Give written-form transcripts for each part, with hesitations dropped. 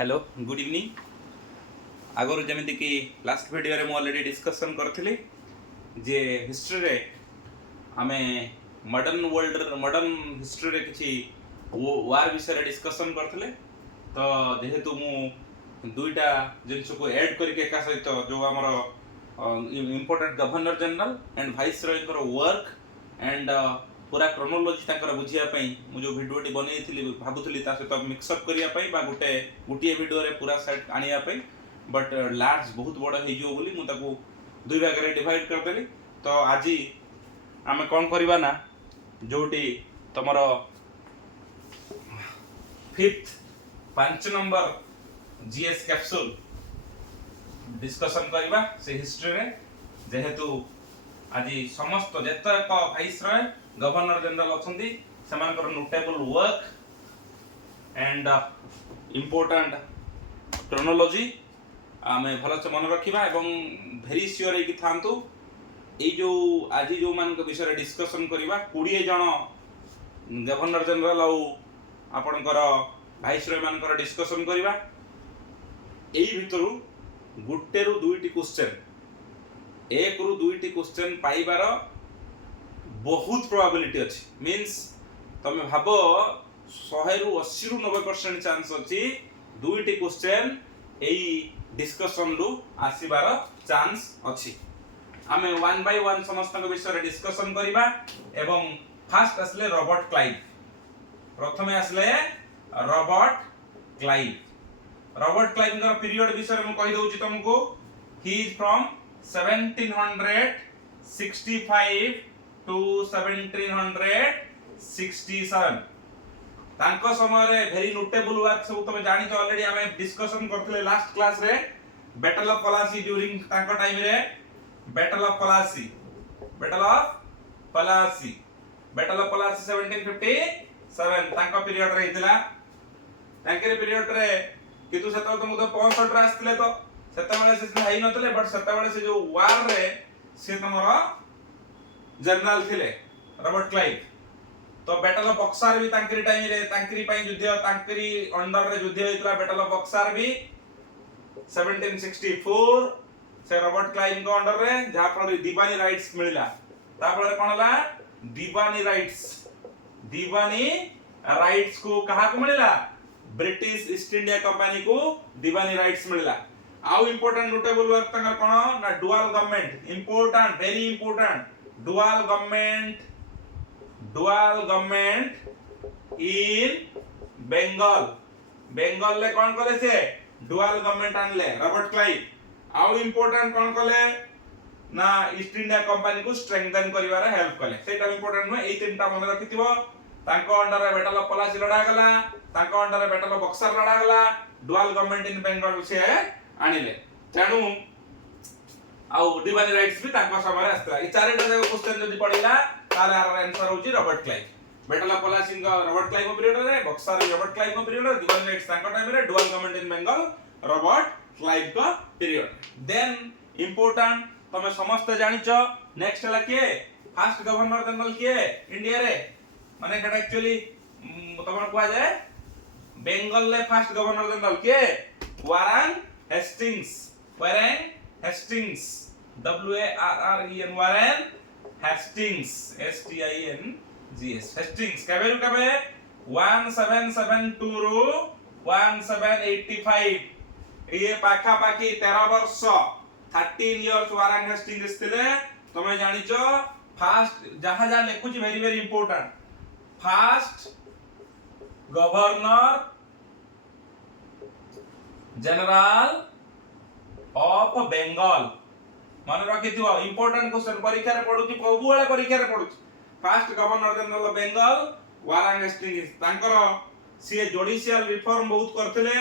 Hello good evening. आगुरी जमीती कि लास्ट वीडियो रे ऑलरेडी डिस्कशन करथिली जे हिस्ट्री रे आमे मॉडर्न वर्ल्ड मॉडर्न हिस्ट्री रे किछि वार विषय रे डिस्कशन करथिले। तो जेहेतु मु दुईटा जिनस को ऐड करके एका सहित जो हमर important governor general and vice Roy कर वर्क एंड पूरा क्रोनोलॉजी तांकर बुझिया पई मु जो वीडियोटी बनेइथिली भाबुथिली ता सहित मिक्सअप करिया पई बा गुटिए वीडियो रे पूरा सेट आनिया पई बट लार्ज बहुत बड़ हे जो बोली मु ताको दुई भाग रे डिवाइड कर देली। तो आज आमे कोन करबा ना जोटी तमरो fifth 5 number GS capsule discussion करबा से हिस्ट्री रे जेहेतु आज समस्त जेतक वाइस रॉय गवर्नर जनरल अछंती सेमानकर notable work and important chronology आमे भलसे मन रखिबा एवं भेरी श्योर हे कि थांतु ए जो आज जो मान के विषय डिस्कशन करबा 20 जण गवर्नर जनरल आउ आपनकर वाइस रॉय मानकर डिस्कशन करबा एई भितरु गुट्टे रु दुईटी क्वेश्चन एक रु दुईटी क्वेश्चन पाइबार बहुत प्रोबेबिलिटी अच्छी मीन्स तमे भाबो 100 रु 80 रु 90% चांस अच्छी दुईटी क्वेश्चन एई डिस्कशन रु आसीबार चांस अच्छी। आमे वन बाय वन समस्त विषय डिस्कशन करिबा एवं फास्ट असले रॉबर्ट क्लाइव प्रथमे असले रॉबर्ट क्लाइव का पीरियड विषय में कहि दउची तुमको ही इज फ्रॉम 1765 टू 1767 तांको समय रे वेरी नोटेबल वर्क सब तुम जानि छ ऑलरेडी हमें डिस्कशन करथले लास्ट क्लास रे बैटल ऑफ प्लासी ड्यूरिंग तांको टाइम रे बैटल ऑफ प्लासी 1757 तांको पीरियड रे हितला तांके पीरियड रे किंतु सेतो तुम तो 65 रे आस्थिले तो सेता बेले से हाई नतले बट सेता बेले से जो वार रे से तमरा जनरल थिले रॉबर्ट क्लाइव। तो बैटल ऑफ बक्सर भी तांकरी टाइम रे तांकरी पई युद्ध तांकरी अंडर रे युद्ध होइतला बैटल ऑफ बक्सर भी 1764 से रॉबर्ट क्लाइव को अंडर रे जहा पर दीवानी राइट्स मिलला ता पर कोन ला दीवानी राइट्स को कहा को मिलला ब्रिटिश ईस्ट इंडिया कंपनी को दीवानी राइट्स मिलला। आउ इंपोर्टेंट नोटेबल वर्क तंगर कोन ना dual government important very important dual government in Bengal ले कौन करे से डुअल गवर्नमेंट आनले रॉबर्ट क्लाइव। आउ इंपोर्टेंट कौन कले ना ईस्ट इंडिया कंपनी को स्ट्रेंथन करिवारे हेल्प कले सेटा इंपोर्टेंट न एई तीनटा मन रखिथिबो। तांको अंडर रे बैटल ऑफ प्लासी लड़ा गला तांको अंडर रे बैटल ऑफ बक्सर लड़ा गला डुअल गवर्नमेंट इन बेंगल से आनिले तेणु आउ दीवानी राइट्स भी तांको समय रे आस्ता ई चारटा जगह क्वेश्चन जदी पडिला तार आंसर होची Robert Clive. Battle of Plassey Robert Clive period रे बक्सर रॉबर्ट क्लाइव पीरियड रे दीवानी राइट्स तांको टाइम रे dual government in Bengal Robert Clive का पीरियड। देन इंपोर्टेंट तमे समस्त जानिचो नेक्स्ट हला के फर्स्ट गवर्नर जनरल के इंडिया रे माने एटा एक्चुअली तमन कोआ जाय बेंगल ले फर्स्ट गवर्नर जनरल के Warren Hastings WARREN Warren Hastings STINGS Hastings कबे 1772 रो 1785 ये पाखा पाखी 13 वर्ष 13 इयर्स वारेन हेस्टिंग्स थिले। तमे जानिचो फास्ट जहां जहां लिखुची very very important first governor general of Bengal मन रखिथिबो इंपोर्टेंट क्वेश्चन परीक्षा रे पडुची बहुबळे परीक्षा रे पडुची first governor general of Bengal Warren Hastings तांकर सी जुडिशियल रिफॉर्म बहुत करथिले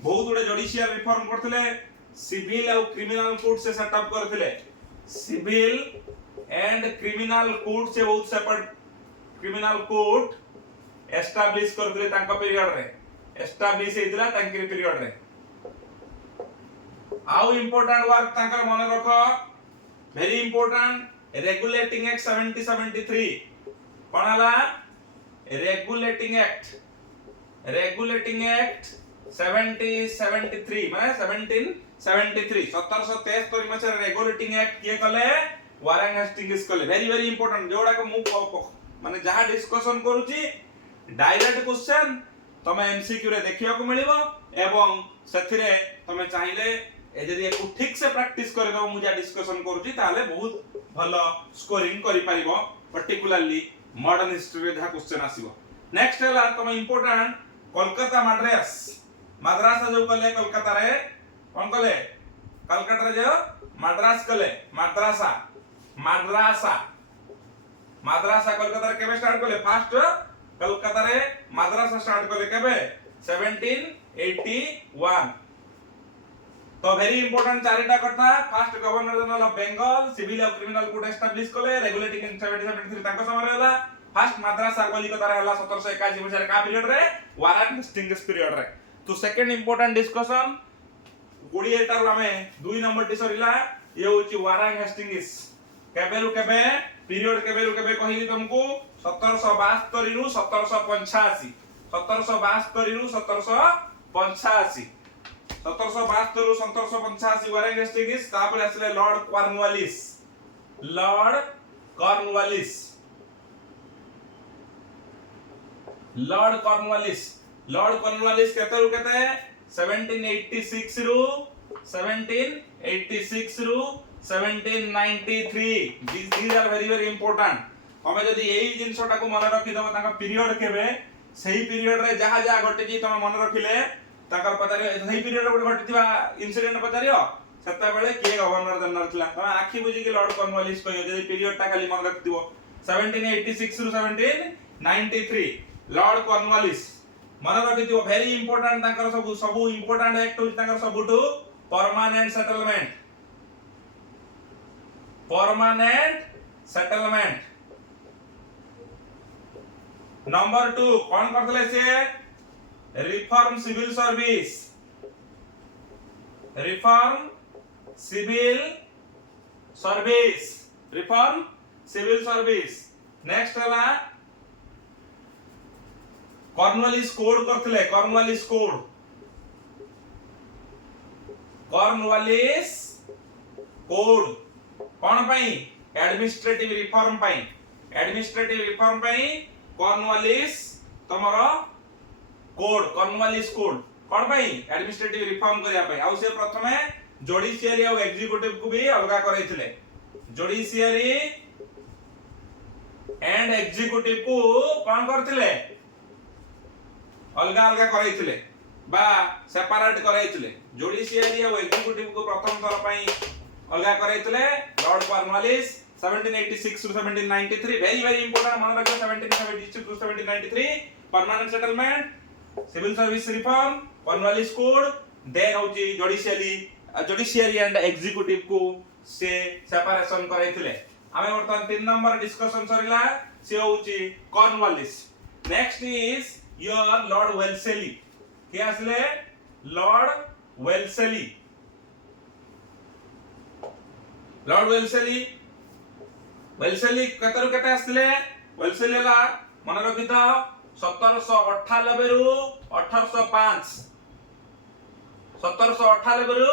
बहुत गुडे जुडिशियल रिफॉर्म करथिले सिविल और क्रिमिनल कोर्ट से सेटअप करथिले सिविल एंड क्रिमिनल कोर्ट से बहुत सेपरेट क्रिमिनल कोर्ट एस्टैब्लिश करथिले तांका पीरियड रे एस्टैब्लिश हेतिला तांके पीरियड रे। आउ इंपोर्टेंट वर्क तांकर मन रखो वेरी इंपोर्टेंट रेगुलेटिंग एक्ट 1773 कोनला रेगुलेटिंग एक्ट 1773 माने 1773 1773 मसिया रेगुलेटिंग एक्ट किए कले वारेन हेस्टिंग्स कले वेरी वेरी इंपोर्टेंट जोड़ा को मु माने जहां डिस्कशन करूची डायरेक्ट क्वेश्चन तमे एमसीक्यू रे देखिया को मिलिबो एवं सेथिरे तमे चाहिले यदि एक ठीक से प्रैक्टिस करे दो मुझे डिस्कशन करूची ताले बहुत भलो स्कोरिंग करि पारिबो पर्टिकुलरली मॉडर्न हिस्ट्री रे जहां क्वेश्चन आसीबो नेक्स्ट हला तमे इंपोर्टेंट कोलकाता मद्रास मद्रास जो कले कोलकाता रे कोन कले कलकत्ता रे जो मद्रास कले मद्रासा मद्रासा मद्रासा कोलकाता रे केबे स्टार्ट कले फर्स्ट कोलकाता रे मद्रासा स्टार्ट कले केबे 1781 तो वेरी इंपोर्टेंट चारिटा कथा first governor general of Bengal civil और क्रिमिनल कोड एस्टैब्लिश कले रेगुलेटिंग इन 1773 तांको समय होला फर्स्ट मद्रासा कोलकाता रे होला 1781 मसिया का पीरियड रे वारेन हेस्टिंग्स पीरियड रे तो सेकंड इंपोर्टेंट डिस्कशन 20 टा हमें 2 नंबर टी सरीला ये होची वारेन हेस्टिंग्स केबेरु केबे पीरियड केबेरु केबे कहिली तुमको 1772 रु 1785 1772 रु 1785 1772 रु 1785 वारेन हेस्टिंग्स तापर आसले लॉर्ड कॉर्नवालिस लॉर्ड कॉर्नवालिस केते रु केते 1786 रु 1793 these are very very important हमें जदी एई जिंसटा को मन रखि दबो ताका पीरियड केबे सही पीरियड रे जहा जहा घटिची तमे मन रखिले ताकर पतारे सही पीरियड रे घटिथिबा इंसिडेंट पतारियो सेता बेले के गवर्नर जनरल थिला तमे आखी बुझी के लॉर्ड कॉर्नवालिस कहियो जदी पीरियड ता खाली मन रखिदिबो 1786 रु 1793 लॉर्ड कॉर्नवालिस मन रखिदिबो वेरी इंपोर्टेंट ताकर सब इंपोर्टेंट एक्ट होई ताकर सबुठु परमानेंट सेटलमेंट नंबर 2 कौन करथले से रिफॉर्म सिविल सर्विस नेक्स्ट हला कॉर्नवालिस कोड करथले कॉर्नवालिस कोड कौन पई एडमिनिस्ट्रेटिव रिफॉर्म पई कॉर्नवालिस तमरो कॉर्नवालिस कोड कौन पई एडमिनिस्ट्रेटिव रिफॉर्म करिया पई आ से प्रथमे जुडिशियरी और एग्जीक्यूटिव को भी अलगा करैथिले जुडिशियरी एंड एग्जीक्यूटिव को कौन करथिले अलगा करैथिले बा सेपरेट करैथिले जुडिशियरी और एग्जीक्यूटिव को प्रथम थर पई अलगा करैथिले lord Cornwallis 1786 to 1793 very very important मन रखो 1776 to 1793 permanent settlement civil service reform Cornwallis code then होची जुडिशियरी एंड एग्जीक्यूटिव को से सेपरेशन करैथिले हमें वर्तमान 3 नंबर डिस्कशन सरिला से होची Cornwallis next is your lord Wellesley के असले लॉर्ड वेल्सेली कतरु कते असले वेल्सेली ला मन रखितो 1798 रु 1805 1798 रु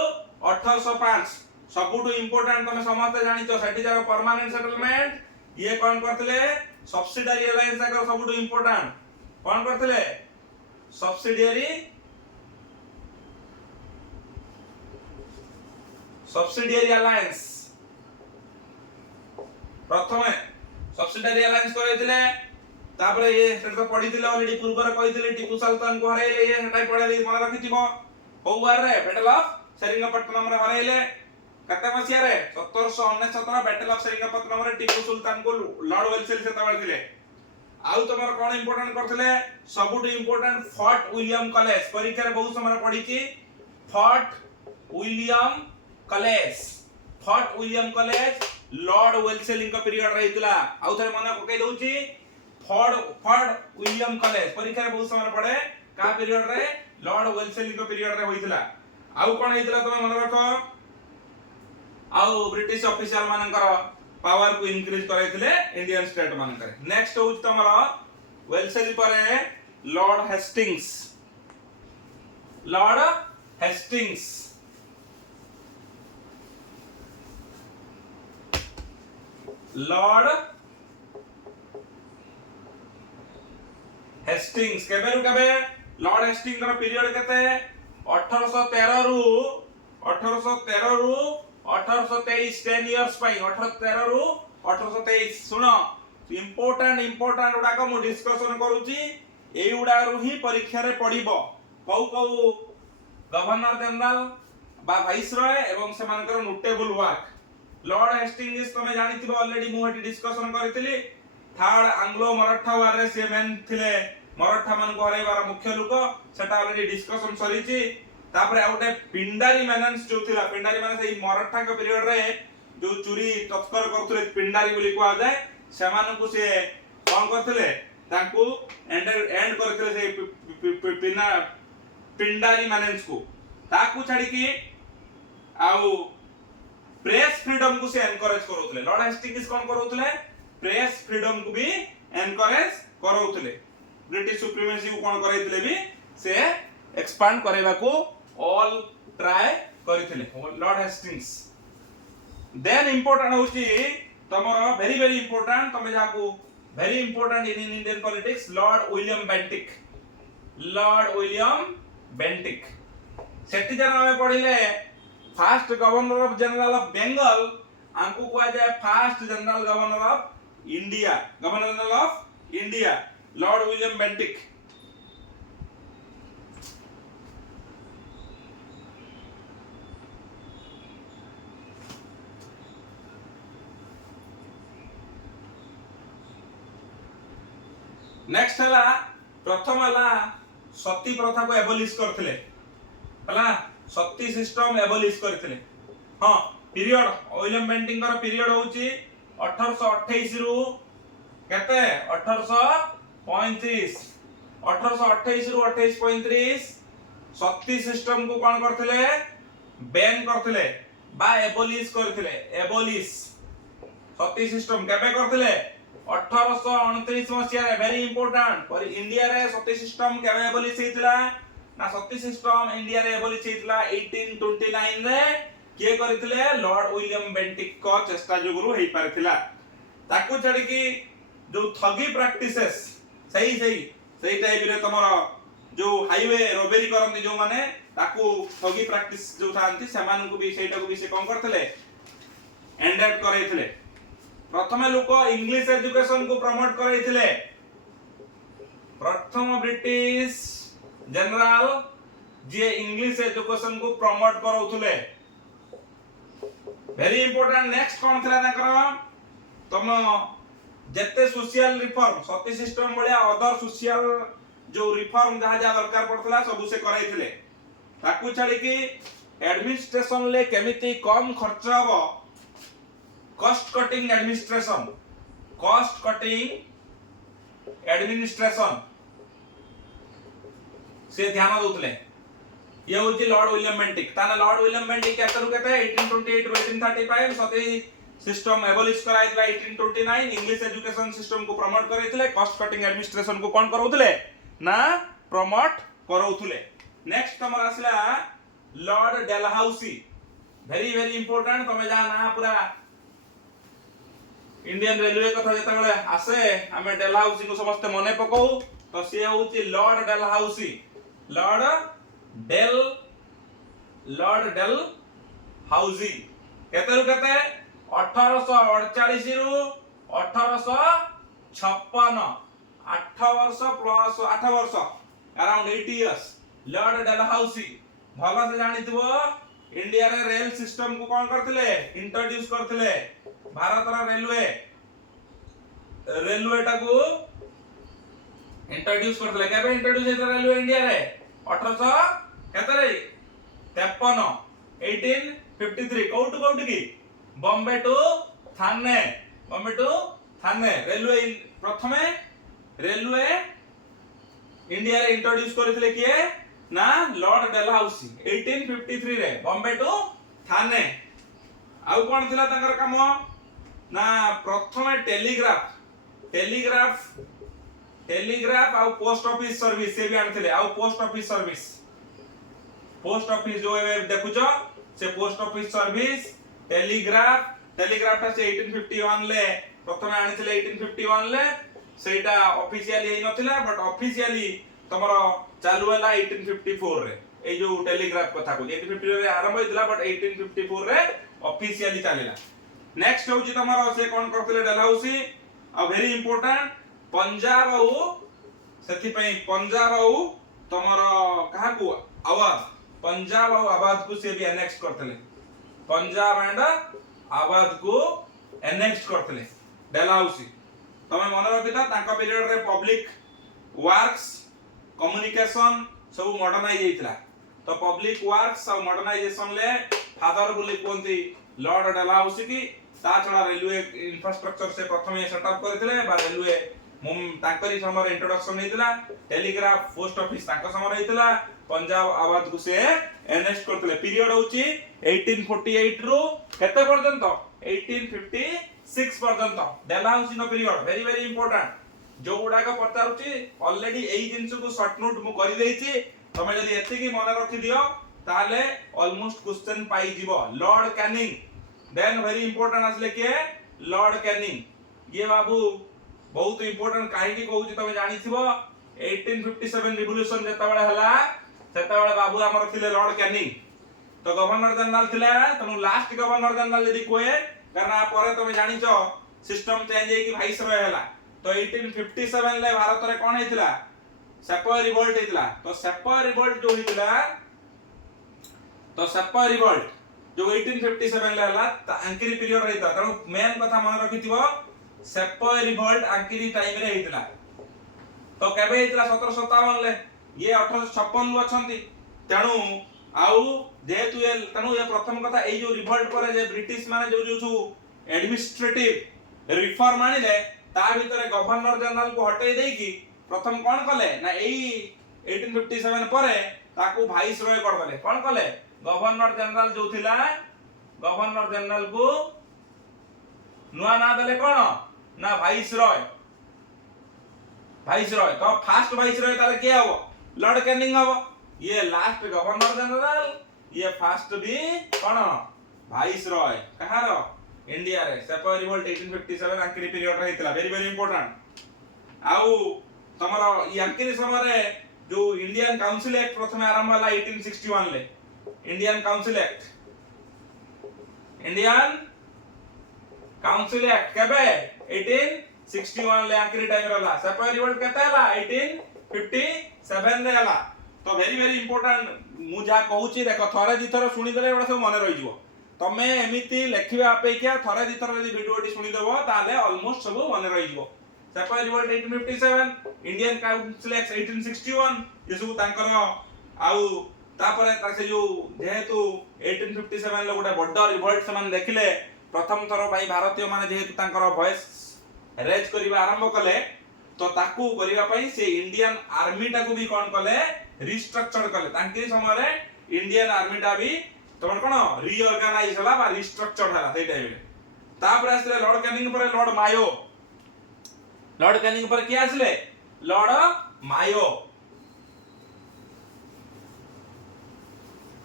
1805 सबुठु इंपोर्टेंट तमे समस्त जानिचो सेठी जगह परमानेंट सेटलमेंट ये कोन करथले सब्सिडियरी अलायंस का सबुठु इंपोर्टेंट कोन करथले सब्सिडियरी अलायंस प्रथमे सब्सिडियरी अलायंस करैथिले तापरे ये सेट तो पढिथिले ऑलरेडी पूर्वर कहिथिले टिपू सुल्तान को हराइले ये सेटाई पढाई मन रखिथिबो ओवर रे बैटल ऑफ सेरिंगपट्टनम रे हराइले कते मसिया रे 1769 बैटल ऑफ सेरिंगपट्टनम रे टिपू सुल्तान को लॉर्ड वेल्सेली से तबळ थिले आउ तमर कोन इंपोर्टेंट करथिले सबुटु इंपोर्टेंट फोर्ट विलियम कॉलेज परीक्षा रे बहुत समय पढिची फोर्ट विलियम कॉलेज लॉर्ड वेल्सेली का पीरियड रहितला आउ थरे मन पकई दउची फोर्ट विलियम कॉलेज परीक्षा रे बहुत समय पढे का पीरियड रे लॉर्ड वेल्सेली का पीरियड रे होइतला आउ कोन हेइतला तमे मन रखो आउ ब्रिटिश ऑफिसर मानकर पावर को इंक्रीज कराइथिले इंडियन स्टेट मानकर नेक्स्ट होउछ तमरा वेल्सेली परे Lord Lord Hastings. Lord Hastings केबे रु केबे लॉर्ड हेस्टिंग रो पीरियड केते 1813 रु 1823 10 इयर्स पाई 1813 रु 1823 सुनो इंपोर्टेंट उडा को मु डिस्कशन करूची एई उडा रु ही परीक्षा रे पडिबो कौ गवर्नर जनरल बा वाइसरॉय एवं सेमानकर नोटेबल वर्क। लॉर्ड हेस्टिंग्स तमे जानिथिबो ऑलरेडी मु हेटी डिस्कशन करथिली थर्ड एंग्लो मराठा वार रे से मेन थिले मराठा मान को हरेबार मुख्य लोक सेटा ऑलरेडी डिस्कशन सरीची। तापरे आउटे पिंडारी मैनेंस जो थिला पिंडारी मैनेंस एई मराठा के पीरियड रे जो चोरी तस्कर करथले पिंडारी बोली को जाय सेमान को से कोन करथले तांको एंड करथले से पिंडारी मैनेंस को ताकू छाडी की आउ प्रेस फ्रीडम को से एनकरेज करूथले। लॉर्ड हेस्टिंग्स कोन करूथले प्रेस फ्रीडम को भी एनकरेज करूथले। ब्रिटिश सुप्रीमेसी को कोन करैथले भी से एक्सपांड करेबा को ऑल ट्राई करिथले लॉर्ड हेस्टिंग्स। देन इंपोर्टेंट होची तमरो वेरी इंपोर्टेंट तमे जाको very important in Indian politics lord William Bentinck. Lord William Bentinck सेठी जन में पढिले first governor of general of Bengal आंकु को जाय first general governor of India governor general of India lord William Bentinck. Next हला प्रथम हला सती प्रथा को एबोलिश करथिले हला सती सिस्टम एबोलिश करथिले। हां पीरियड विलियम बेंटिक का पीरियड होची 1828 रु केते 1835 1828 रु 2835 सती सिस्टम को कोन करथिले बैन करथिले बा एबोलिश करथिले। एबोलिश सती सिस्टम केबे करथिले 1829 मसिया रे वेरी इंपोर्टेंट पर इंडिया रे सती सिस्टम केबे एबोलिश हेतिला ना सती सिस्टम इंडिया रे एबोलिश हेतिला 1829 रे के करथिले लॉर्ड विलियम बेंटिक को चेष्टा जोगुरु हेई पारथिला। ताकू छडी की जो ठगी प्रैक्टिसेस सही टाइप रे तमरो जो हाईवे रोबेरी करंती जो माने ताकू ठगी प्रैक्टिस जो थांती समान को भी सेटा को भी से कोन करथिले एंडेड करैथिले। प्रथमे लोक इंग्लिश एजुकेशन को प्रमोट करैथिले। प्रथम ब्रिटिश जनरल जे इंग्लिश एजुकेशन को प्रमोट करौथुले। वेरी इंपोर्टेंट नेक्स्ट कोन थिला नकर तम जत्ते सोशल रिफॉर्म सती सिस्टम बलिया अदर सोशल जो रिफॉर्म जहा जहा दरकार पड़थला सब से करैथिले। ताकू छाडी की एडमिनिस्ट्रेशन ले केमिति कम खर्च हबो कॉस्ट कटिंग एडमिनिस्ट्रेशन से ध्यान दोतले। ये होची लॉर्ड विलियम बेंटिक ताना लॉर्ड विलियम बेंटिक केतरु केते 1828 टू 1835 सती सिस्टम एबोलिश कराइतला 1829 इंग्लिश एजुकेशन सिस्टम को प्रमोट करैतले कॉस्ट कटिंग एडमिनिस्ट्रेशन को कोन करौतले ना प्रमोट करौतले। नेक्स्ट हमर आसला लॉर्ड डेलहाउसी वेरी इंपोर्टेंट तमे जा ना पूरा इंडियन रेलवे कथा जतबेले आसे हमें डेलहाउसी को समस्त मने पकौ तो से होची लॉर्ड डेलहाउसी। लॉर्ड डेल हाउसी केते 1848 रु 1856 8 वर्ष प्लस 8 वर्ष अराउंड 80 इयर्स लॉर्ड डेलहाउसी भला से जानिथिबो इंडिया रे रेल सिस्टम को कोन करथिले इंट्रोड्यूस करथिले। भारत रा रेलवे टाको इंट्रोड्यूस करथिले केबे इंट्रोड्यूस हेतले रेलवे इंडिया रे 1853 कोउट की बॉम्बे टू थाने रेलवे प्रथमे रेलवे इंडिया रे इंट्रोड्यूस करथिले किए ना लॉर्ड डेलहाउसी 1853 रे बॉम्बे टू थाने। आउ कोन थिला तंकर काम ना प्रथमे टेलीग्राफ आउ पोस्ट ऑफिस सर्विस से भी आनथिले आउ post office service post office जो ए देखुछ से post office service telegraph telegraph से 1851 ले प्रथम आनिथिले 1851 ले सेटा ऑफिशियली हे नथिला बट ऑफिशियली तमरो चालू हला 1854 रे ए जो टेलीग्राफ कथा को 1850 रे आरंभ होइतला बट 1854 रे ऑफिशियली चलेला। नेक्स्ट होची तमरो से कोन करथिले डलहाउसी आ वेरी इंपोर्टेंट पंजाब औ सेति पई पंजाब औ तमरो कहा को आवाज पंजाब और आवाज को से भी एनेक्स करथिले पंजाब एंड आवाज को एनेक्स करथिले डलहाउसी तमे मन रखिता ताका पीरियड रे पब्लिक वर्क्स कम्युनिकेशन सब मॉडर्नाइज हेतिला तो पब्लिक वर्क्स और मॉडर्नाइजेशन ले फादर बोली कोंती लॉर्ड डलहाउसी की ता छडा रेलवे इंफ्रास्ट्रक्चर से प्रथम सेटअप करथिले बा रेलवे ताकरी समय इंट्रोडक्शन हेतिला टेलीग्राफ पोस्ट ऑफिस ताका समय हेतिला पंजाब आवाज को से एनेक्स करथिले पीरियड होची 1848 रु केते पर्यंत 1856 पर्यंत डलहाउसी नो पीरियड वेरी वेरी इंपोर्टेंट जो गुडा का पचारुची ऑलरेडी एई जिंस को शॉर्ट नोट मु करि देइची तमे जदी एति की मन रखि दियो ताले ऑलमोस्ट क्वेश्चन पाई जीवो Lord Canning then very important असले के लॉर्ड कैनिंग ये बाबू बहुत इंपोर्टेंट काहे की कहूची तमे जानि थिबो 1857 रिवोल्यूशन जेता बेले हला सेता बेले बाबू हमर थिले लॉर्ड कैनिंग तो गवर्नर जनरल थिले तनु लास्ट गवर्नर जनरल जदी कोए करना परे तमे जानि छ सिस्टम चेंज हे कि वाइस रॉय हला तो 1857 ले भारत रे कोन हेतिला सेपॉय रिवोल्ट हेतिला तो सेपॉय रिवोल्ट जो हेतिला तो सेपॉय रिवोल्ट जो 1857 ले हला अंकिरी पीरियड रहिता तनु मेन कथा मन रखिथिबो सेपॉय रिवोल्ट अंकिरी टाइम रे हेतिला तो केबे हेतिला 1757 ले ये 1856 लु अछंती तनु आउ जेतु ये तनु ये प्रथम कथा ए जो रिवोल्ट पर जे ब्रिटिश माने जो जो एडमिनिस्ट्रेटिव रिफॉर्म आनिले ता भीतर गवर्नर जनरल को हटै देई की प्रथम कोन कले ना एई 1857 परे ताकू वाइस रॉय कर देले कोन कले गवर्नर जनरल जो थिला गवर्नर जनरल को नुआ ना देले कोन ना वाइस रॉय तो फर्स्ट वाइस रॉय ताले के हबो लॉर्ड कैनिंग हबो ये लास्ट गवर्नर जनरल ये फर्स्ट भी कोन वाइस रॉय कहारो इंडिया रे सेपॉय रिवोल्ट 1857 अंकिरी पीरियड रहितला वेरी वेरी इंपोर्टेंट आउ तमरो ई अंकिरी समय रे जो इंडियन काउंसिल एक्ट प्रथम आरंभ हला 1861 ले इंडियन काउंसिल एक्ट केबे 1861 ले अंकिरी टाइम रहला सेपॉय रिवोल्ट केते हला 1857 रे हला तो वेरी वेरी इंपोर्टेंट मु जा कहूची देखो थरे दिथर सुनी देले एबा सब मने रहि जिवो तमे एमिति लेखिबा अपेक्षा थरे दिथर यदि वीडियोटी सुनी देबो ताले ऑलमोस्ट सब मने रहि जिवो सेपॉय रिवोल्ट 1857 इंडियन काउंसिल एक्ट 1861 ये सब तांकर आउ तापरे तासे जो जेहेतु 1857 ले गोटे बड्ड रिवोल्ट समान देखिले प्रथम थरो भाई भारतीय माने जेहेतु तांकर वॉइस रेज करिबा आरंभ कले तो ताकू करिबा पई से इंडियन आर्मी टाकू भी कोन कले रिस्ट्रक्चर कले तांकी समय रे इंडियन आर्मी टा भी तमन कोन रीऑर्गेनाइज हला बा रिस्ट्रक्चर हला सेई टाइम रे तापर आसले लॉर्ड कैनिंग पर लॉर्ड कैनिंग पर किया आसले लॉर्ड मायो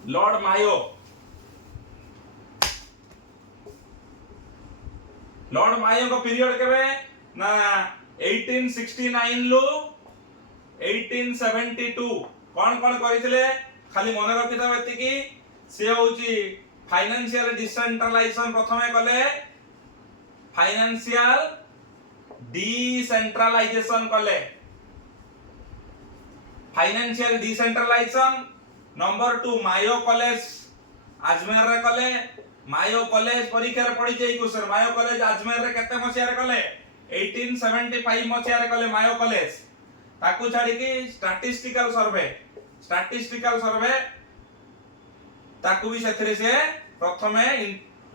लॉर्ड मायो को पीरियड केबे ना 1869 लो 1872 कोन करिथिले खाली मन रखिता बेति की से होची फाइनेंशियल डिसेंट्रलाइजेशन प्रथमे कले फाइनेंशियल डिसेंट्रलाइजेशन कले फाइनेंशियल डिसेंट्रलाइजेशन नंबर 2 मायो कॉलेज अजमेर रे कले मायो कॉलेज परीक्षा रे पड़ी जाई क्वेश्चन मायो कॉलेज अजमेर रे केते मसिया रे कले 1875 मसिया रे कले मायो कॉलेज ताकू छाडी की स्टैटिस्टिकल सर्वे ताकू भी सेथरे से प्रथमे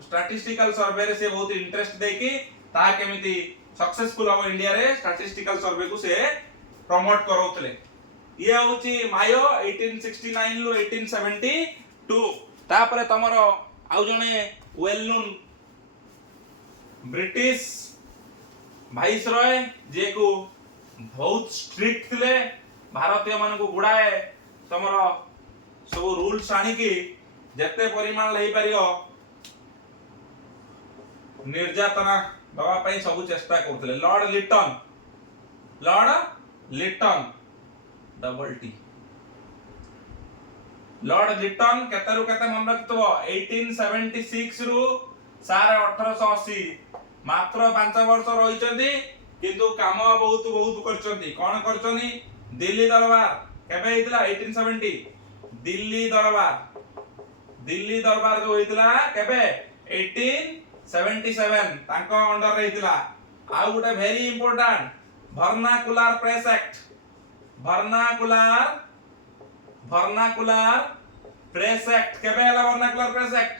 स्टैटिस्टिकल सर्वे रे से बहुत इंटरेस्ट देकी ता केमिति सक्सेसफुल हो इंडिया रे स्टैटिस्टिकल सर्वे को से प्रमोट करौतले ये होची मायो 1869 लो 1872 तापरे तमरो आउ जने वेल नोन ब्रिटिश वाइसरॉय जे को बहुत स्ट्रिक्ट थिले भारतीय मान को गुडाए तमरो सब रूल्स आनिकी जेते परिमाण लई परियो निर्यातना दवा पई सब चेष्टा करथिले। Lord Lytton double T Lord Lytton केते केते मन रखतबो 1876 रु सारे 1880 मात्र 5 वर्ष रहिचंदी किंतु काम बहुत बहुत करचंदी। कोन करचंदी दिल्ली दरबार केबे हेतिला 1870 दिल्ली दरबार जो हेतिला केबे 1877 तांको अंडर रे हेतिला। आ गुटे very important vernacular press act vernacular press act केबे हला vernacular press act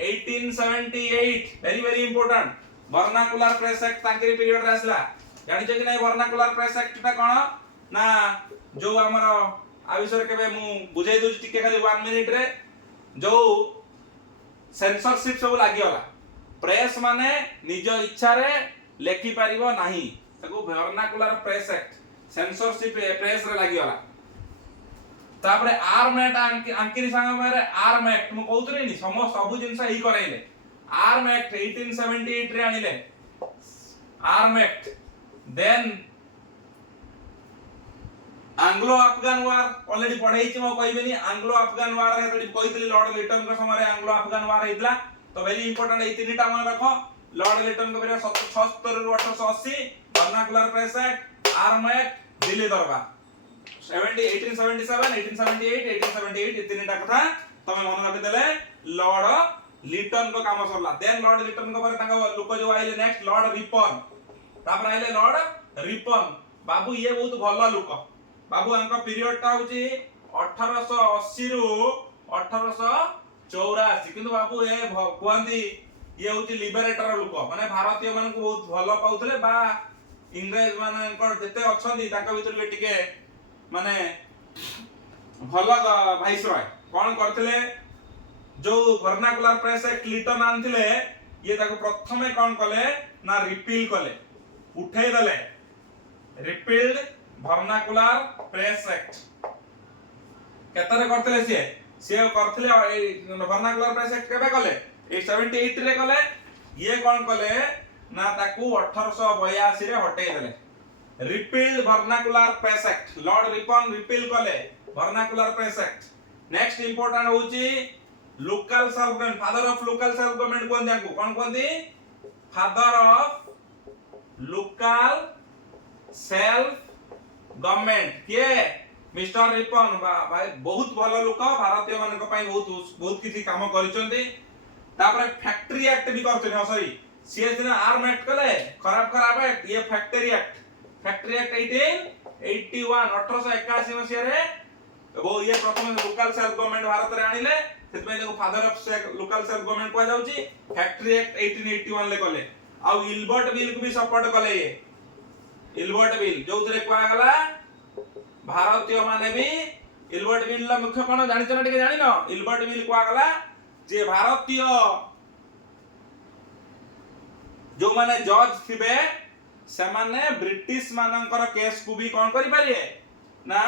1878 very very important vernacular press act तांकरी पीरियड रे आसला। जानि छ कि नै वर्नाकुलर प्रेस एक्ट ता कोन ना जो हमर आ विषय केबे मु बुझाई दउ टिके खाली 1 मिनिट रे जो सेंसरशिप सब लागि होला प्रेस माने निज इच्छा रे लेखि परिबो नाही ताको vernacular press act censorship press रे लागि होला। तापरे आर्म एक्ट अंकिरी संग मेरे आर्म एक्ट मु कहउतरी नि सब जिंस ही कराइले आर्म एक्ट 1878 रे आनिले arm act. Then Anglo Afghan war already पढ़ाई छी मो कहबेनी एंग्लो अफगान वार रे ऑलरेडी कहितली लॉर्ड लिटन के समय एंग्लो अफगान वार हेतला। तो वेरी इंपोर्टेंट ए तीनटा मन रखो लॉर्ड लिटन के पीरियड 1776 रु 1880 vernacular press act arm act Delhi दरबार 1877 1878 1878 ये तीनटा कथा तमे मन रखि देले लॉर्ड लिटन को काम सरला। देन लॉर्ड लिटन को पर तांगा लोक जो आइले नेक्स्ट लॉर्ड रिपन तापर आइले लॉर्ड रिपन बाबू ये बहुत भलो लोक बाबू अंक पीरियड ता होची 1880 रु 1884 किंतु बाबू ए कहंती ये होची लिबरेटर लोक माने भारतीय मान को बहुत भलो पाउतले बा इंग्रेज मान को जते अछंती ताका भीतर के टिके माने भलो वाइसरॉय कोन करथिले जो वर्नाकुलर प्रेस एक्ट लिटन आनथिले ये ताको प्रथमे कोन कले ना रिपील कले उठे दले रिपील्ड वर्नाकुलर प्रेस एक्ट केतरे करथिले से करथिले वर्नाकुलर प्रेस एक्ट केबे कले 78 रे कले ये कोन कले ना ताकू 1882 रे हटे देले repealed vernacular press act lord Ripon repeal कले vernacular press act. Next important होची local self government father of local self government कोन जांकू कोन कोंदी father of local self government के मिस्टर रिपन भाई बहुत भलो लोक भारतीय मान बहुत किसी काम करिसंती। तापर फैक्ट्री एक्ट भी करछन सॉरी सी दिन आर्म एक्ट कले खराब एक्ट ये फैक्ट्री एक्ट 1881 1881 मसिया रे वो ये प्रथम लोकल सेल्फ गवर्नमेंट भारत रे आनिले सेतमे देखो father of local self government को जाउची फैक्ट्री एक्ट 1881 ले कले आ इल्बर्ट बिल को भी सपोर्ट कले ये इल्बर्ट बिल जो थरे कोआ गला भारतीय माने भी इल्बर्ट बिल ला मुख्य कोन जानि छ ना जानि न इल्बर्ट बिल कोआ गला जे भारतीय जो माने जज थिबे से माने ब्रिटिश मानकर केस को भी कोन करि पारिए ना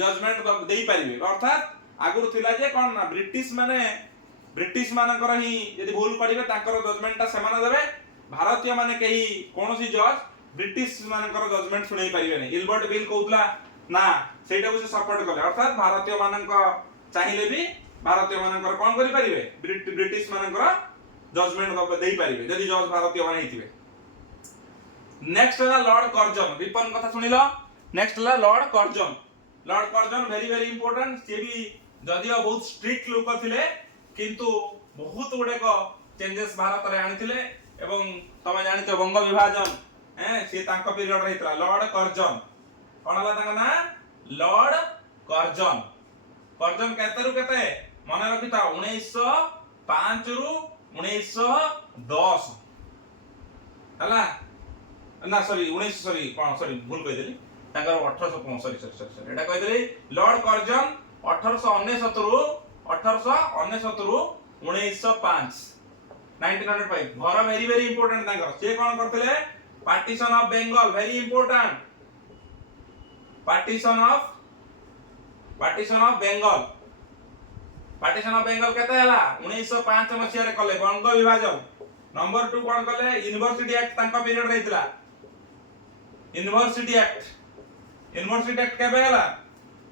जजमेंट देई पारिबे अर्थात आगुर थिला जे कोन ना ब्रिटिश मानकर ही यदि भूल करिवे ताकर जजमेंट से माने देबे भारतीय माने कही कोनोसी जज ब्रिटिश मानकर जजमेंट सुनै पारिबे नै इल्बर्ट बिल कहउतला ना सेटा को से सपोर्ट करले अर्थात भारतीय मानक चाहिले भी भारतीय मानकर कोन करि पारिबे ब्रिटिश मानकर जजमेंट देई पारिबे यदि जज भारतीय माने हिथिबे। नेक्स्ट है लॉर्ड कर्जन रिपन कथा सुनिलो नेक्स्ट है Lord Curzon very very important से भी जदियो बहुत स्ट्रिक्ट लोक थिले किंतु बहुत गुडे को चेंजेस भारत रे आनिथिले एवं तमे जानि त बंग विभाजन से तांको पीरियड रहितला लॉर्ड कर्जन कोन हला तांका ना लॉर्ड कर्जन केते रु केते मने रखिता 1905 रु 1910 हला ना सॉरी 19 सॉरी कोन सॉरी भूल कहि देली तांकर 1800 सॉरी एटा कहि देली लॉर्ड कर्जन 1869 रु 1905 1905 भरा वेरी वेरी इंपोर्टेंट तांकर से कोन करथिले partition of Bengal very important partition of Bengal partition of Bengal केते हला 1905 मसिया रे कले बंग विभाजन। नंबर 2 कोन कले यूनिवर्सिटी एक्ट तांका पीरियड रहितला। यूनिवर्सिटी एक्ट केबे हला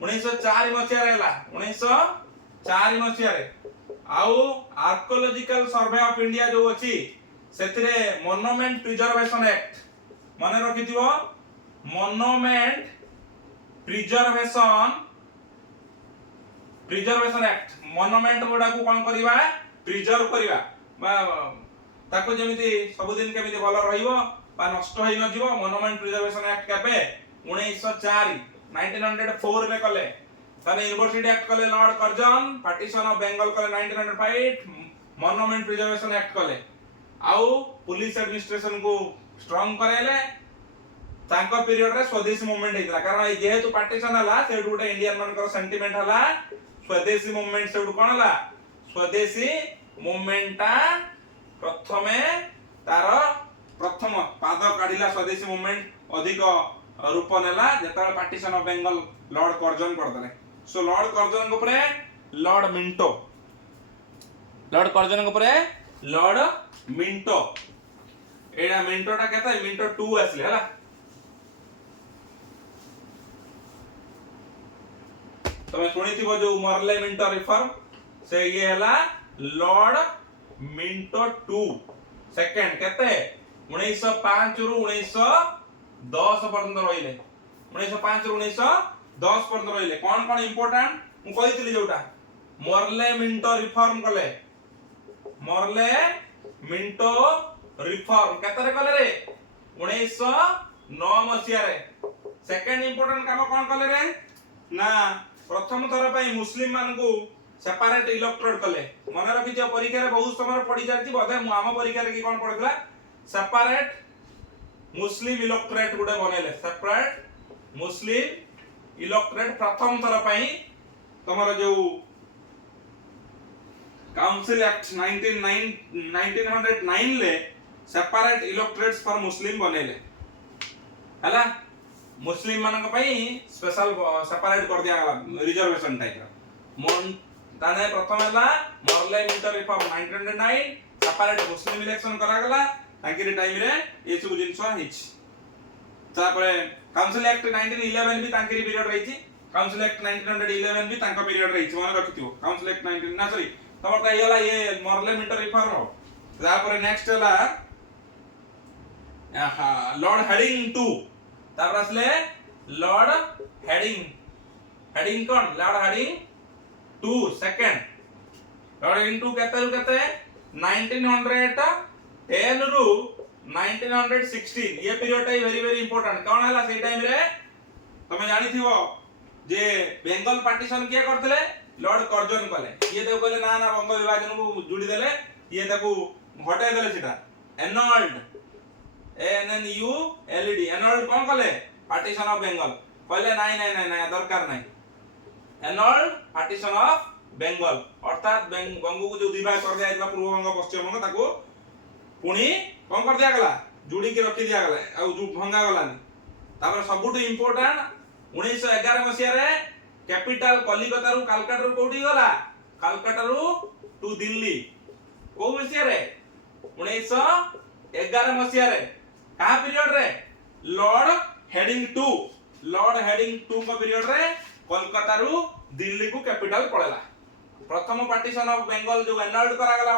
1904 मसिया रे हला 1904 मसिया रे। आउ आर्कियोलॉजिकल सर्वे ऑफ इंडिया जो अछि सेथिरे मोनुमेंट प्रिजर्वेशन एक्ट माने रखिथिबो। मोनुमेंट प्रिजर्वेशन एक्ट मोनुमेंट गुडा को कोन करिवा प्रिजर्व करिवा बा ताको जेमिति सब दिन केमिति भलो रहिबो बा नष्ट होई न जीवो। मोनुमेंट प्रिजर्वेशन एक्ट केबे 1904 1904 रे कले। तने यूनिवर्सिटी एक्ट कले Lord Curzon. Partition of Bengal कले 1905 मोनुमेंट प्रिजर्वेशन एक्ट कले। आउ पुलिस एडमिनिस्ट्रेशन को स्ट्रांग करेले। तांको पीरियड रे स्वदेशी मूवमेंट हेतला कारण जेहेतु पार्टीशन हला से गुटे इंडियन मानकर सेंटीमेंट हला स्वदेशी मूवमेंट से कोन हला स्वदेशी मूवमेंटा प्रथमे तार प्रथम पाद काढिला। स्वदेशी मूवमेंट अधिक रूप नेला जेता partition of Bengal lord Curzon करदले। सो लॉर्ड कर्जन ऊपर लॉर्ड मिंटो एडा मिंटोटा केता मिंटो 2 आसले हला। तमे सुनिथिबो जो मॉर्ले मिंटो रिफॉर्म से ये हला लॉर्ड मिंटो 2 सेकंड केते 1905 रु 1910 पर्यंत रहिले। 1905 रु 1910 पर्यंत रहिले। कोन इंपोर्टेंट मु कहितली जोटा मॉर्ले मिंटो रिफॉर्म कले। मॉर्ले मिंटो रिफॉर्म केतरे कले रे 1909 मसिया रे। सेकंड इंपोर्टेंट काम कोन कले रे ना प्रथम थर पई मुस्लिम मान को सेपरेट इलेक्टोरेट कले। मन रखि परीक्षा रे बहुत समय पढ़ी जाती बोधे आम परीक्षा रे की कोन पढ़ितला सेपरेट मुस्लिम इलेक्टोरेट गुडे बनेले। सेपरेट मुस्लिम इलेक्टोरेट प्रथम थर पई तमरो जो काउंसिल एक्ट 1909 ले सेपरेट इलेक्टोरेट्स फॉर मुस्लिम बनेले हला। मुस्लिम मानक पई स्पेशल सेपरेट कर दिया गला रिजर्वेशन टाइप मोन ताने प्रथम हला मॉर्ले मिंटो रिफॉर्म 1909 सेपरेट मुस्लिम इलेक्शन करा गला तांकी टाइम रे ए सब जिंस हिच। तापरे काउंसिल एक्ट 1911 भी तांकी पीरियड रहिची। काउंसिल एक्ट 1911 भी तांका पीरियड रहिची मन रखिथियो। काउंसिल एक्ट 19 ना सॉरी तमर ता येला ये मॉर्ले मिंटो रिफॉर्म हो। तापरे नेक्स्ट हला लॉर्ड हेडिंग 2 तापर असले लॉर्ड हेडिंग कोन lord Hardinge 2 second. Lord Hardinge 2 केते रु केते 1910 रु 1916 ये पीरियड टाइ वेरी वेरी इंपोर्टेंट। कोन हला से टाइम रे तमे जानि थिबो जे बेंगल पार्टीशन किया करथले लॉर्ड कर्जन कले। ये देखो कहले ना ना बंग विभाजन को जुड़ी देले ये ताकू हटाई देले सेटा एनल्ड ANNULED एनल्ड कोन कले पार्टीशन ऑफ बेंगल कहले नहीं दरकार नहीं एनल्ड पार्टीशन ऑफ बेंगल अर्थात बंग को जो विभाग कर दिया पूर्व बंग पश्चिम बंग ताकू पुणी कोन कर दिया गला जुड़ी के रखी दिया गला आ भंगा गलानी। तापर सबुठ इंपोर्टेंट 1911 मसिया रे कैपिटल कलिकता रु कलकत्ता रु कोठी गला कलकत्ता रु टू दिल्ली को मसिया रे 1911 मसिया रे का पीरियड रे लॉर्ड हेडिंग 2 को पीरियड रे कोलकाता रु दिल्ली को कैपिटल पड़ेला। प्रथम पार्टीशन ऑफ बेंगल जो एनल्ड करा गला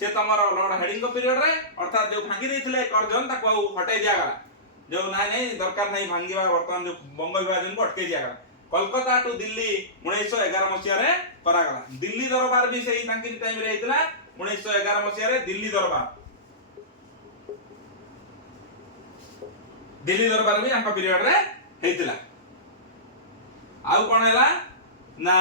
से तमरो लॉर्ड हेडिंग को पीरियड रे अर्थात जो भांगी देथिले कर्जन ताको हटाई दिया गला जो नहीं दरकार नहीं भांगीवा वर्तमान जो बंग विभाजन को अटके दिया गला। कोलकाता टू दिल्ली 1911 मसिया रे करा गला। दिल्ली दरबार भी सही तांकी टाइम रे हेतला 1911 मसिया रे दिल्ली दरबार भी आंका पीरियड रे हेतला। आउ कोन हैला ना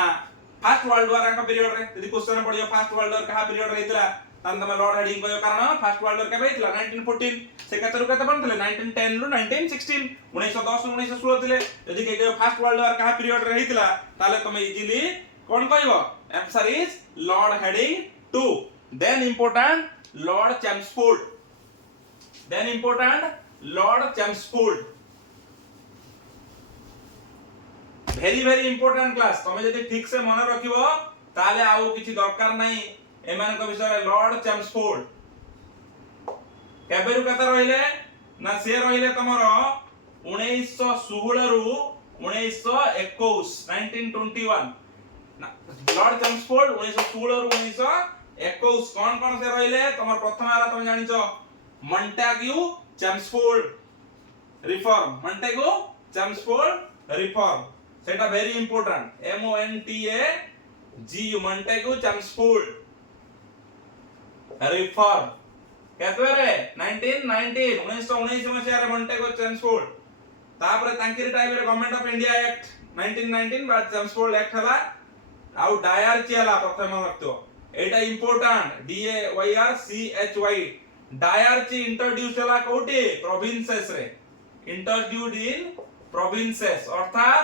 फर्स्ट वर्ल्ड वॉर आंका पीरियड रे यदि क्वेश्चन पडियो फर्स्ट वर्ल्ड वॉर कहा पीरियड रे हेतला तन तमे लॉर्ड हेडिंग कयो कारण फर्स्ट वर्ल्ड वॉर केबे हेतला 1914 से कतरु कत बनथले 1910 रु 1916 1910 रु 1916 थिले। यदि के फर्स्ट वर्ल्ड वॉर कहा पीरियड रे हेतला ताले तमे इजीली कोन कहबो answer is Lord Hardinge 2। Then important Lord Chelmsford very very important class. तमे जदि ठीक से मन रखिबो ताले आउ किछि दरकार नाही एमान को विषय लॉर्ड चेम्सफोर्ड केबेरु कथा रहिले ना से रहिले तमर 1916 रु 1921 1921 लॉर्ड चेम्सफोर्ड 1916 रु 1921 कौन से रहिले तमर प्रथम आला तुम जानिचो Montagu Chelmsford reform Montagu Chelmsford reform सेटा very important MONTAGU Montagu Chelmsford reform केतवे रे 1919 1919 मसिया रे मॉन्टेग्यू चेम्सफोर्ड तापर तांकिरी टाइम रे गवर्नमेंट ऑफ इंडिया एक्ट 1919 बा चेम्सफोर्ड एक्ट हला आउ डायरची हला प्रथम रखतो एटा इंपोर्टेंट DAYRCHY डायरची इंट्रोड्यूस हला कोठी प्रोविंसेस रे इंट्रोड्यूस्ड इन प्रोविंसेस अर्थात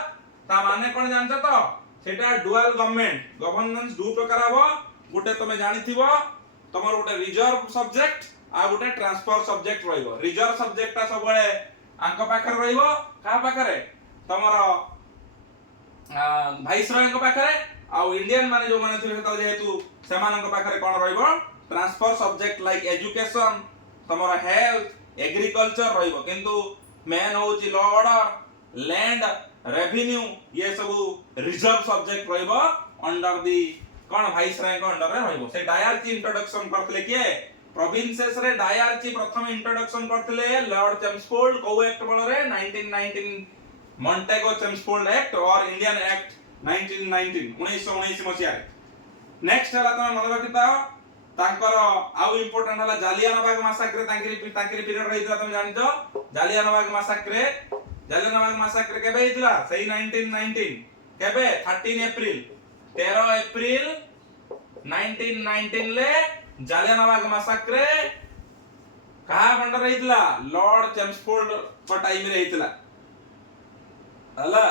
ता माने कोन जानछ तो सेटा डुअल गवर्नेंस दु प्रकार हबो गुटे तमे जानिथिबो तमर गुटे रिजर्व सब्जेक्ट आ गुटे ट्रांसफर सब्जेक्ट रहइबो रिजर्व सब्जेक्ट ता सबले आंक पाखर रहइबो का पाखरे तमर भाइसरॉय को पाखरे आ इंडियन माने जो माने थिबे त जेहेतु सेमानक पाखरे कोन रहइबो ट्रांसफर सब्जेक्ट लाइक एजुकेशन तमर हेल्थ एग्रीकल्चर रहइबो किंतु मेन होची लॉ ऑर्डर लैंड रेवेन्यू ये सब रिजर्व सब्जेक्ट रहइबो अंडर दी कोन भाइसरॉय को अंडर रे रहइबो से डायरची इंट्रोडक्शन करथले के प्रोविंसेस रे डायरची प्रथम इंट्रोडक्शन करथले लॉर्ड चेम्सफोर्ड को एक्ट बोलो रे 1919 मॉन्टेगो चेम्सफोर्ड एक्ट और इंडियन एक्ट 1919 मसिया नेक्स्ट हला तमे मन रखिता तांकर आउ इंपोर्टेंट हला जालियानबाग मैसाक्रे तांकरी पीरियड रहितला तमे जानिजो जालियानबाग मैसाक्रे केबे हितला सही 1919 केबे 13 अप्रैल 1919 ले जालियानबाग मैसाक्रे कहा अंडर रहितला लॉर्ड चेम्सफोर्ड को टाइम रे हितला हला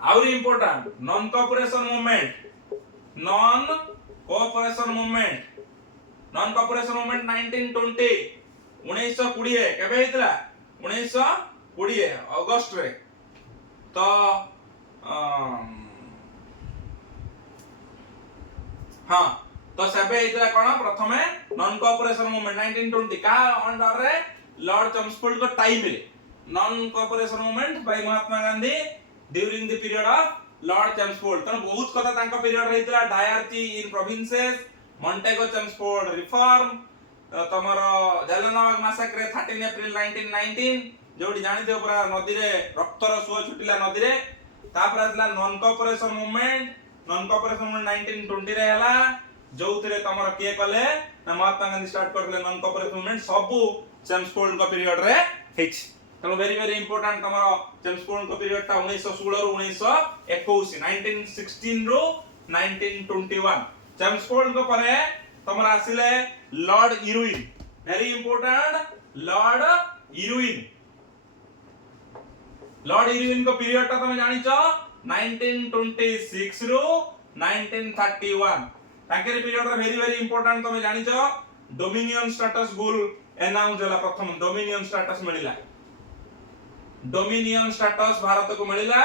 आउर इंपोर्टेंट नॉन कोऑपरेशन मूवमेंट 1920 1920 केबे हितला 1920 अगस्त रे तो हां तो सेबे हितला कोन प्रथमे नॉन कोऑपरेशन मूवमेंट 1920 का अंडर रे लॉर्ड चेम्सफोर्ड को टाइम रे non cooperation movement by Mahatma Gandhi during the period of Lord Chelmsford तन बहुत कथा तांको पीरियड रहितला डायरची इन प्रोविंसेस मॉन्टेगो चेम्सफोर्ड रिफॉर्म तमरो जालियानबाग मैसाक्रे 13 अप्रैल 1919 जोडी जानि दियो पूरा नदी रे रक्तर सुଅ छुटिला नदी रे तापर आतला नॉन कोऑपरेशन मूवमेंट 1920 रे हला जोउथरे तमरो के कले ना महात्मा गांधी स्टार्ट करले नॉन कोऑपरेशन मूवमेंट सबु चेम्सफोर्ड को पीरियड रे हिच तनो वेरी इंपोर्टेंट तमरो चेम्सफोर्ड को पीरियड ता 1916 रु 1921 1916 रु 1921 चेम्सफोर्ड को परे तमरो आसिले lord Irwin very important lord Irwin को पीरियड ता तमे जानिचो 1926 रु 1931 तांकेर पीरियड रे वेरी इंपोर्टेंट तमे जानिचो डोमिनियन स्टेटस गोल अनाउंस होला प्रथम डोमिनियन स्टेटस मिलिला डोमिनियन स्टेटस भारत को मिलिला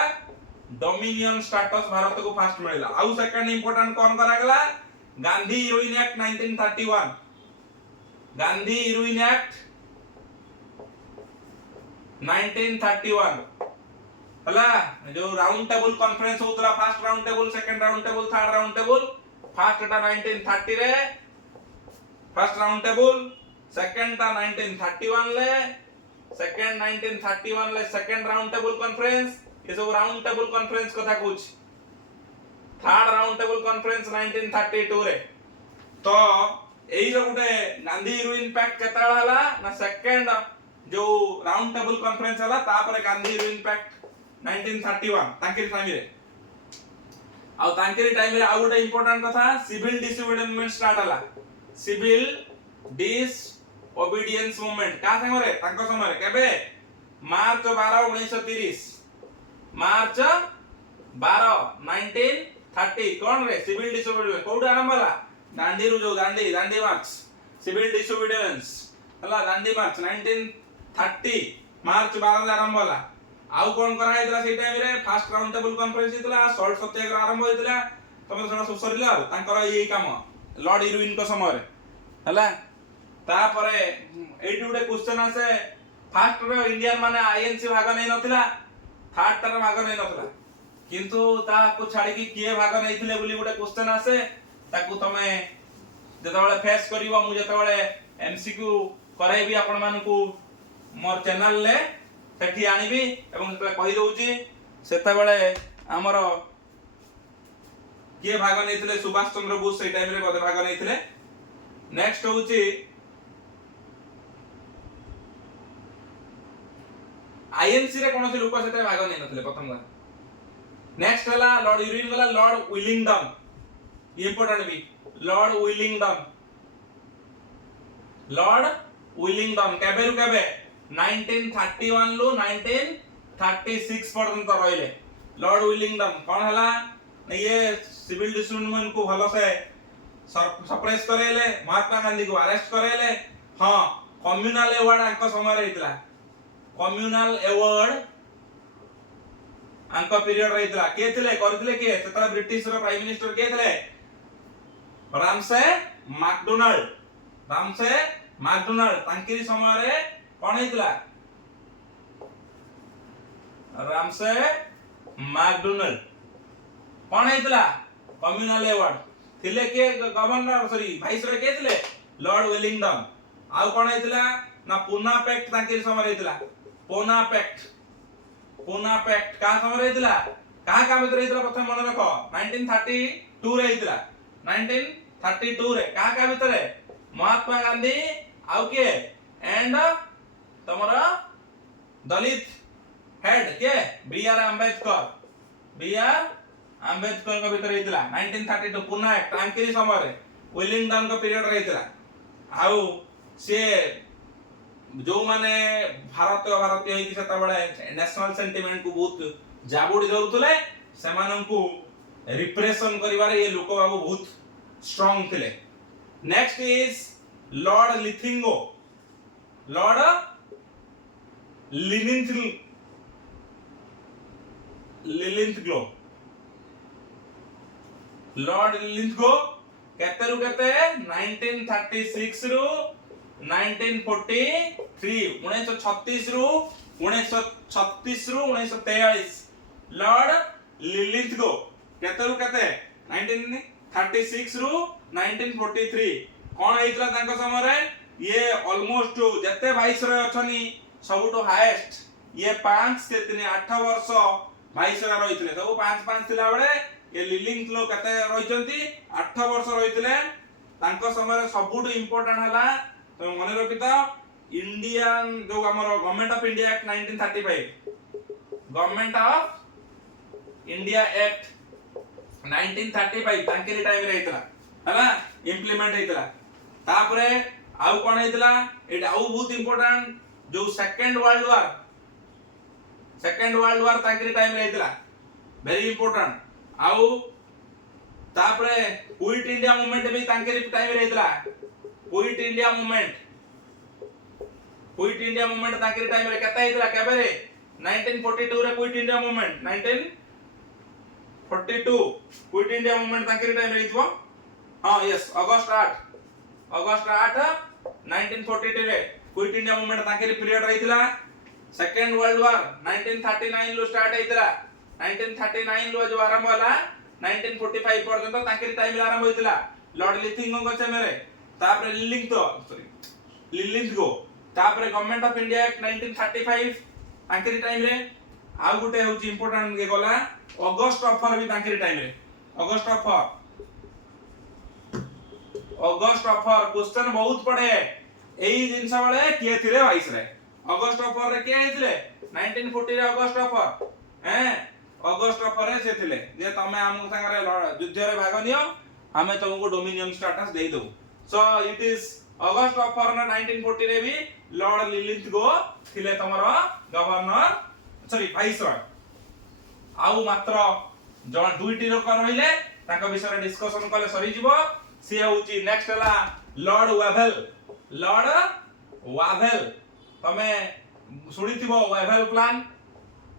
डोमिनियन स्टेटस भारत को फर्स्ट मिलिला आउ सेकंड इंपोर्टेंट कोन करा गला Gandhi Irwin act 1931 Gandhi Irwin act 1931 हला जो राउंड टेबल कॉन्फ्रेंस होतला first round table second round table third round table first टा 1930 रे फर्स्ट राउंड टेबल सेकंड टा 1931 ले सेकंड 1931 ले सेकंड राउंड टेबल कॉन्फ्रेंस ये सब राउंड टेबल कॉन्फ्रेंस कथा कुछ थर्ड राउंड टेबल कॉन्फ्रेंस 1932 रे तो एई जो गुटे गांधी इरविन पैक्ट केता हला ना सेकंड जो राउंड टेबल कॉन्फ्रेंस हला तापर गांधी इरविन पैक्ट 1931 तांकेर टाइम रे आ तांकेर टाइम रे आ गुटे इंपोर्टेंट कथा सिविल डिसोबीडियंस स्टार्ट हला सिविल डिसओबीडियंस मूवमेंट का संगे रे तांको समय रे केबे मार्च 12 1930 मार्च 12 1930 कोन रे सिविल डिसोबीडियंस कोड आरंभ हला दांडी रु जो दांडी मार्च सिविल डिसोबीडियंस हला दांडी मार्च 1930 मार्च 12 रे आरंभ हला आउ कोन करा हेतला सेई टाइम रे फर्स्ट राउंड टेबल कॉन्फ्रेंस हेतला सॉल्ट सत्याग्रह आरंभ हेतला तमे सडा सुसरिला तांकर एई काम लॉर्ड इरविन को समय हला तापरे एटी गुटे क्वेश्चन आसे फास्ट रे इंडियन माने आईएनसी भाग नै नथिला थर्ड टर भाग नै नथिला किंतु ताको छाडी कि किए भाग नैथिले बोली गुटे क्वेश्चन आसे ताकू तमे जेतबेले फेस करिवो मु जेतबेले एमसीक्यू कराइबी आपण मानकू मोर चैनल ले सेठी आनिबी एवं सेतबेले कहि दउची सेतबेले हमर किए भाग नैथिले सुभाष चंद्र बोस से टाइम रे बदे भाग नैथिले नेक्स्ट होची आईएनसी रे कोनोसी लोक सेते भाग नै नथिले प्रथम बार नेक्स्ट हला लॉर्ड इरविन गला लॉर्ड विलिंगडन इंपोर्टेंट भी लॉर्ड विलिंगडन केबे रु केबे 1931 लु 1936 पर्यंत रहिले लॉर्ड विलिंगडन कोन हला ये सिविल डिसमेंट को भलो से सप्रेस करेले महात्मा गांधी को अरेस्ट करेले हां कम्युनल अवार्ड अंक समय रहितला कम्युनल अवार्ड अंक पीरियड रहितला के थिले करथिले के ततरा ब्रिटिश रो प्राइम मिनिस्टर के थिले रामसे मैकडोनाल्ड तांकी समय रे कोन हितला रामसे मैकडोनाल्ड कोन हितला कम्युनल अवार्ड थिले के गवर्नर सॉरी वाइसरॉय के थिले लॉर्ड वेलिंगडन आउ कोन हितला ना पूना पैक्ट तांकी समय हितला पूना पैक्ट का समय रहितला का काम रहितला प्रथम मन रखो 1932 रे हितला 1932 रे का का भीतर महात्मा गांधी आउ के एंड तमरा दलित हेड के बीआर अंबेडकर का भीतर हितला 1932 पुना एक्ट तांकी समय रे वेलिंगडन का पीरियड रहितला आउ से जो माने भारतीय होई कि सेता बडे नेशनल सेंटिमेंट को बहुत जाबुडी धरुतले सेमानन को रिप्रेशन करिवारे ये लोक बाबू बहुत स्ट्रांग थिले नेक्स्ट इज लॉर्ड लिथिंगो लॉर्ड लिलिंथग्लो केते रु केते 1936 रु 1943 1936 रु 1943 लॉर्ड लिलिंथगो केते रु केते 1936 रु 1943 कोन हेइतला तांको समय रे ये ऑलमोस्ट जते वाइसरॉय अछनी सबटो हाईएस्ट ये 5 से 8 वर्ष वाइसरॉय रहितले सब 5 थिला बेले ये लिलिंथग्लो केते रहिचंती 8 वर्ष रहितले तांको समय रे सबटो इंपोर्टेंट हला तो मन रखिता इंडियन जो हमर government of India act 1935 government of India act 1935 तांके टाइम रे हेतला हला इंप्लीमेंट हेतला तापरे आउ कोन हेतला एटा आउ बहुत इंपोर्टेंट जो सेकंड वर्ल्ड वार तांके टाइम रे हेतला वेरी इंपोर्टेंट आउ तापरे क्विट इंडिया मूवमेंट भी तांके टाइम रे हेतला क्विट इंडिया मूवमेंट तांके टाइम रे कता हेतला केबे रे 1942 रे quit India movement 1942 quit India movement तांके टाइम रे हितबो हां यस अगस्त 8 1942 रे क्विट इंडिया मूवमेंट तांके पीरियड रहितला सेकंड वर्ल्ड वार 1939 लो स्टार्ट हेतला 1939 लो जो आरंभ होला 1945 पर्यंत तांके टाइम रे आरंभ होइतला लॉर्ड लिथिंगो गचे मेरे तापरे लिलिंथगो तापरे गवर्नमेंट ऑफ इंडिया एक्ट 1935 तांके टाइम रे आ गुटे होची इंपोर्टेंट के गला अगस्त ऑफर भी तांके टाइम रे अगस्त ऑफर क्वेश्चन बहुत पड़े एई जिंस वाले के थिले वाइस रे अगस्त ऑफर रे के हेतिले 1940 रे अगस्त ऑफर अगस्त ऑफर रे से थिले जे तमे हम संगे युद्ध रे भाग नियो हमें तुमको डोमिनियन स्टेटस दे दो so it is August offer 1940 रे भी लॉर्ड लिलिंथगो थिले तमरो गवर्नर सॉरी वाइसरॉय आउ मात्र जण दुईटी लोक रहिले ताका विषय रे डिस्कशन कले सरी जिवो से होची नेक्स्ट हला लॉर्ड वावेल तमे सुनिथिबो वावेल प्लान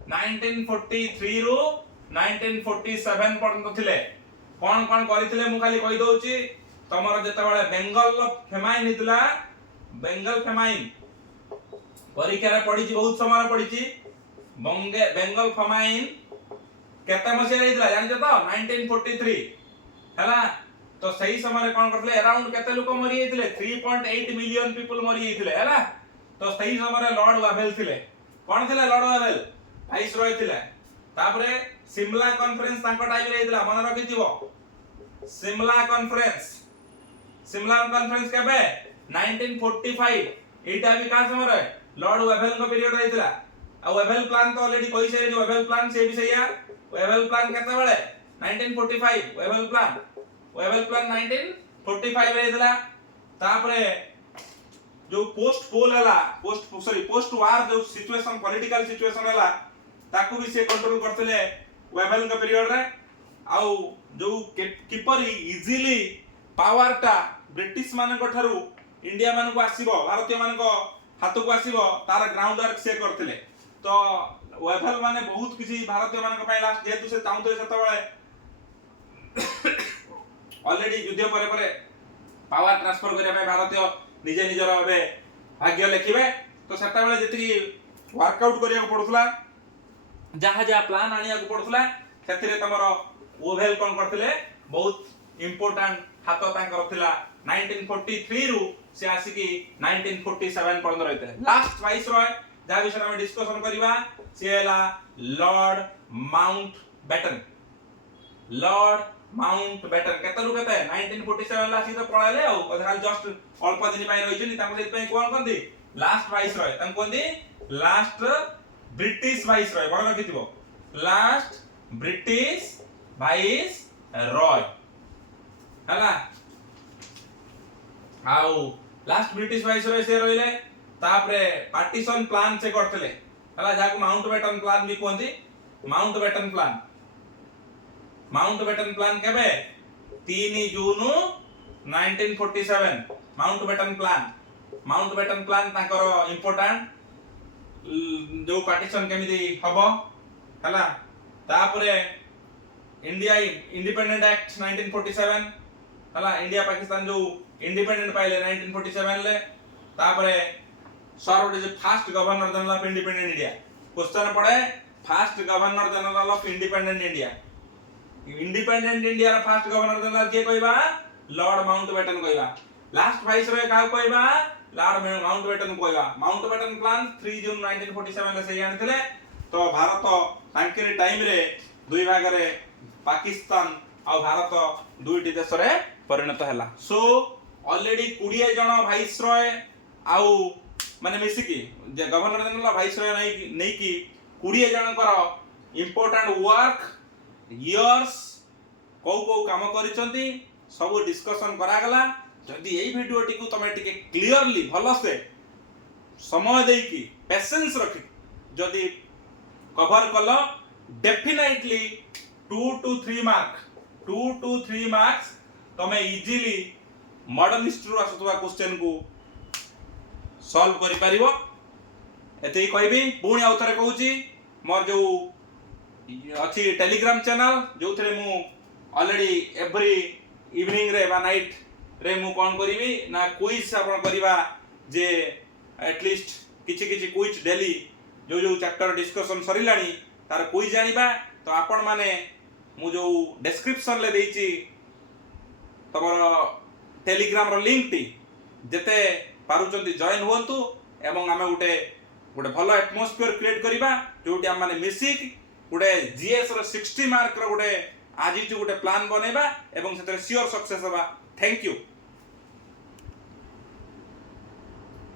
1943 रु 1947 पर्यंत थिले कौन कौन करथिले मु खाली कहि दउची तमर जेतबेले बेंगल फेमाइन हितला बेंगल फेमाइन परीक्षा रे पढिची बहुत समय पढिची बेंगल फेमाइन केते मसिया हितला जानि तो 1943 हला तो सही समय कौन करथिले अराउंड केते लोक मरि हितले 3.8 मिलियन पीपल मरि हितले हला तो सही समय लॉर्ड वेवेल थिले कौन थिले लॉर्ड वेवेल वाइस रॉय थिले तापरे सिमला कॉन्फ्रेंस तांको टाइम रे हितला मन रखिथिबो सिमला कॉन्फ्रेंस केबे 1945 एटा भी का समय रे लॉर्ड वेवेल को पीरियड रहितला आ वेवेल प्लान तो ऑलरेडी कहि से वेवेल प्लान से भी सही है वेवेल प्लान केते बेले 1945 वेवेल प्लान 1945 रे हितला तापरे जो पोस्ट पोल हला पोस्ट वार जो सिचुएशन पॉलिटिकल सिचुएशन हला ताकू भी से कंट्रोल करथिले वेवेल का पीरियड रे आउ जो किपर इजीली पावर टा ब्रिटिश मान को ठारू इंडिया मान को आसीबो भारतीय मान को हाथ को आसीबो तार ग्राउंड वर्क से करथिले तो वेवेल माने बहुत किसी भारतीय मान को पय लास्ट जेतु से चाहते सेता बेले ऑलरेडी युद्ध परे परे पावर ट्रांसफर करिया भारतीय निजे निजर भाबे भाग्य लिखिबे तो सेता बेले जति वर्कआउट करिया पड़ुतला जहा जहा प्लान आनिया को पड़ुतला सेतिरे तमरो वेवेल कोन करथिले बहुत इंपोर्टेंट हाथ तांकर थिला 1943 रु से आसी की 1947 पर्यंत रहते लास्ट वाइस रॉय जा विषय में डिस्कशन करिवा से हला लॉर्ड माउंटबेटन केते रु केते 1947 ला सी तो पळाले आ खाली जस्ट अल्प दिन पाई रहिछनी ताको सेत पई कोन कंदी लास्ट वाइस रॉय ताको कंदी लास्ट ब्रिटिश वाइस रॉय बड़ रखिथिबो लास्ट ब्रिटिश वाइस रॉय हला आउ लास्ट ब्रिटिश वाइस रॉय से रहिले तापरे पार्टीशन प्लान से करथले हला जाको माउंटबेटन प्लान भी कोंदी माउंटबेटन प्लान केबे 3 जून 1947 माउंटबेटन प्लान ताकर इंपोर्टेंट जो पार्टीशन केमिति हबो हला तापरे इंडिया इंडिपेंडेंट एक्ट 1947 हला इंडिया पाकिस्तान जो इंडिपेंडेंट पाइले 1947 ले तापरे sir what is first governor general of independent India question पड़े first governor general of independent India रा फर्स्ट गवर्नर जनरल के कहबा लॉर्ड माउंटबेटन कहबा लास्ट वाइस रॉय का कहबा लॉर्ड माउंटबेटन कहबा माउंटबेटन प्लान 3 जून 1947 ले से आनथिले तो भारत तांके टाइम रे दुई भाग रे पाकिस्तान आ भारत दुईटी देश रे परिणत हला सो ऑलरेडी 20 जन वाइस रॉय आउ माने मिसी की गवर्नर जनरल वाइस रॉय नै की 20 जन कर इंपोर्टेंट वर्क इयर्स को काम करिसंती सब डिस्कशन करा गला जदी एई वीडियो टिकु तमे टिके क्लियरली भलो से समय देई की पेशेंस रखी जदी कवर कलो डेफिनेटली 2 to 3 मार्क्स तमे इजीली मॉडर्न हिस्ट्री रो आसुवा क्वेश्चन को सॉल्व करि परिबो एते ही कहबी पुणी आउथरे कहूची मोर जो अच्छी टेलीग्राम चैनल जो थे मु ऑलरेडी एवरी इवनिंग रे बा नाइट रे मु कोन करिवि ना क्विज आपण करिवा जे एटलीस्ट किछि क्विज डेली जो जो चैप्टर डिस्कशन सरिलानी तार क्विज जानिबा तो आपण माने मु जो डिस्क्रिप्शन ले देछि तमर टेलीग्राम रो लिंक टी जते पारुचंती जॉइन हुंतु एवं आमे गोटे भलो एटमॉस्फियर क्रिएट करिबा जोटी हम माने मिसिक गोटे जीएस रो 60 मार्क रो गोटे आज गोटे प्लान बनेबा एवं सेते सियोर सक्सेस होबा थैंक यू।